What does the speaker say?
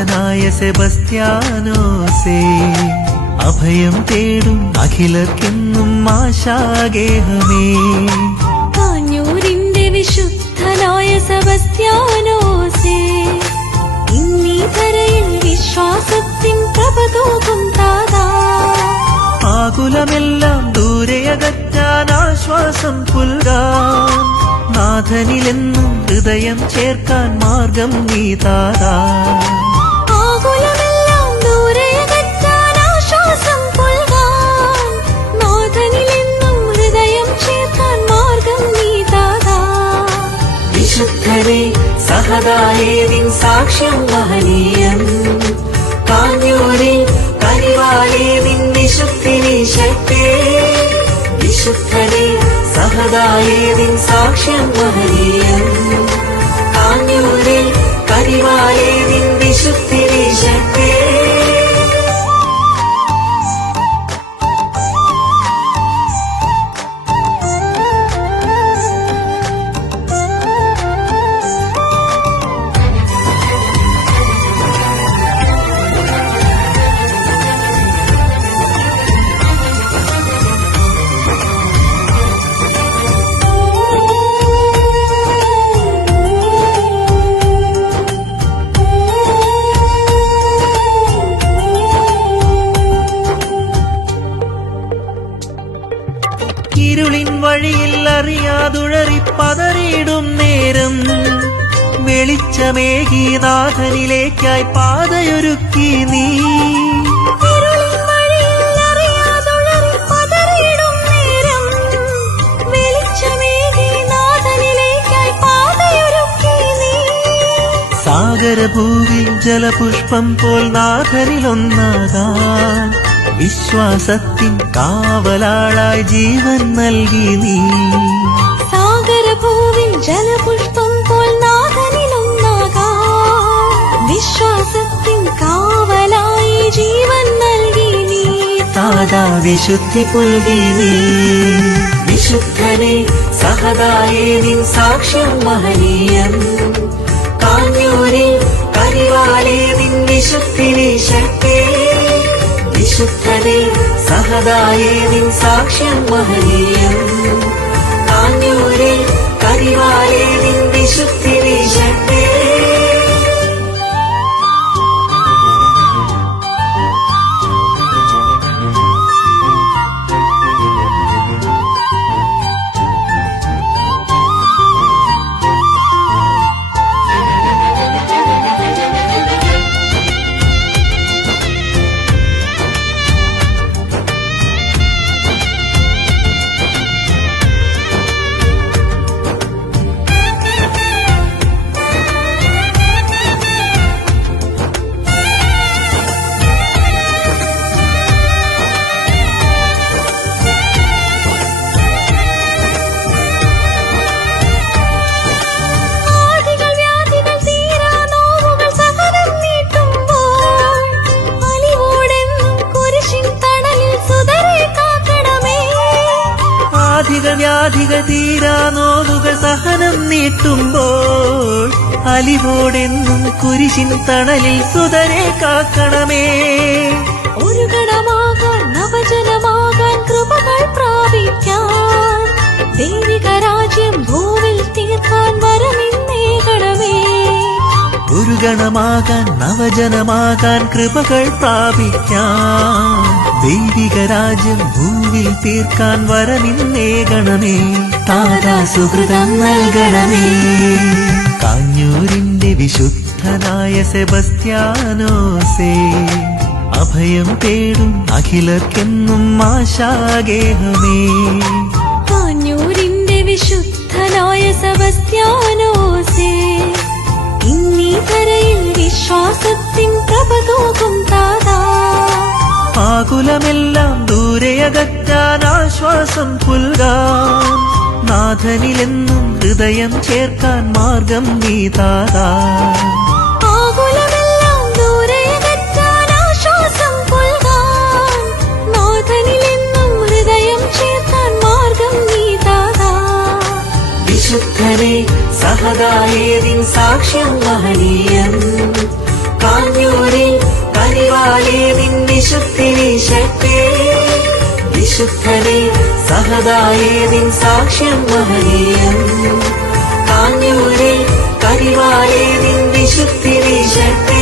വിശുദ്ധനായ സെബസ്ത്യാനോസേ, അഭയം തേടും അഖിലർക്കെന്നും ആശാഗേഹമേ. കാഞ്ഞൂരിന്റെ വിശുദ്ധനായ സെബസ്ത്യാനോസേ, ഇന്നീ ധരയിൽ വിശ്വാസത്തിൻ പ്രഭ തൂകും താതാ. ആകുലമെല്ലാം ദൂരെയകറ്റാൻ ആശ്വാസം പുൽകാൻ, നാഥനിലെന്നും ഹൃദയം ചേർക്കാൻ മാർഗം നീ താതാ. ആകുലമെല്ലാം ദൂരെയകറ്റാൻ ആശ്വാസം പുൽകാൻ, നാഥനിലെന്നും ഹൃദയം ചേർക്കാൻ മാർഗം നീ താതാ. വിശുദ്ധരെ സഹദായേ നിൻ സാക്ഷ്യം മഹനീയം, കാഞ്ഞൂരിൽ കരിവാലേ നിൻ വിശുദ്ധിനി ശക്തി. വിശുദ്ധരെ സഹദായേ നിൻ സാക്ഷ്യം മഹനീയം, കാഞ്ഞൂരിൽ കരിവാലേ നിൻ വിശുദ്ധിനി ശക്തി. ഇരുളിൻ വഴിയിൽ അറിയാതുഴറി പതറിയിടും നേരം, വെളിച്ചമേകി നാഥനിലേക്കായി പാതയൊരുക്കി നീ. ഇരുളിൻ വഴിയിൽ അറിയാതുഴറി പതറിയിടും നേരം, വെളിച്ചമേകി നാഥനിലേക്കായി പാതയൊരുക്കി നീ. സാഗരഭൂവിൽ ജലപുഷ്പം പോൽ നാഥനിലൊന്നാകാൻ, വിശ്വാസത്തിൻ കാവലാളായി ജീവൻ നൽകി നീ. സാഗരഭൂവിൽ ജലപുഷ്പം പോൽ നാഥനിലൊന്നാകാൻ, വിശ്വാസത്തിൻ കാവലായി ജീവൻ നൽകി നീ താതാ. വിശുദ്ധി പുൽകി നീ. വിശുദ്ധനെ സഹദായേ നിൻ സാക്ഷ്യം മഹനീയം, കാഞ്ഞൂരിൽ കരിവാലേ നിൻ വിശുദ്ധിനി ശക്തി. വിശുദ്ധനെ സഹദായേ നിൻ സാക്ഷ്യം മഹനീയം, കാഞ്ഞൂരിൽ കരിവാലേ നിൻ വിശുദ്ധിനി ശക്തി. വ്യാധികൾ തീരാ നോവുകൾ സഹനം നീട്ടുമ്പോൾ, അലിവോടെന്നും കുരിശിൻ തണലിൽ സുതരെ കാക്കണമേ. ഒരു ഗണമാകാൻ നവജനമാകാൻ കൃപകൾ പ്രാപിക്കാൻ, ദൈവിക രാജ്യം ഭൂവിൽ തീർക്കാൻ വരമിന്നേകണമേ. ഒരു ഗണമാകാൻ നവജനമാകാൻ കൃപകൾ പ്രാപിക്കാൻ, ദൈവിക രാജ്യം ഭൂവിൽ തീർക്കാൻ വരമിന്നേകണമേ. താതാ സുഹൃതം നൽകണമേ. കാഞ്ഞൂരിന്റെ വിശുദ്ധനായ സെബസ്ത്യാനോസേ, അഭയം തേടും അഖിലർക്കെന്നും ആശാഗേഹമേ. കാഞ്ഞൂരിന്റെ വിശുദ്ധനായ സെബസ്ത്യാനോസേ, ഇന്നീ ധരയിൽ വിശ്വാസത്തിൻ പ്രഭ തൂകും താതാ. ആകുലമെല്ലാം ദൂരെയകറ്റാൻ ആശ്വാസം പുൽകാൻ, നാഥനിലെന്നും ഹൃദയം ചേർക്കാൻ മാർഗം നീ താതാ. ആകുലമെല്ലാം ദൂരെയകറ്റാൻ ആശ്വാസം പുൽകാൻ, നാഥനിലെന്നും ഹൃദയം ചേർക്കാൻ മാർഗം നീ താതാ. വിശുദ്ധരെ സഹദായേ നിൻ സാക്ഷ്യം മഹനീയം, കാഞ്ഞൂരിൽ കരിവാലേ നിൻ വിശുദ്ധി വീശട്ടെ. വിശുദ്ധനെ സഹദായേ നിൻ സാക്ഷ്യം മഹനീയം. കാഞ്ഞൂരിൽ കരിവാലേ നിൻ വിശുദ്ധി വീശട്ടെ.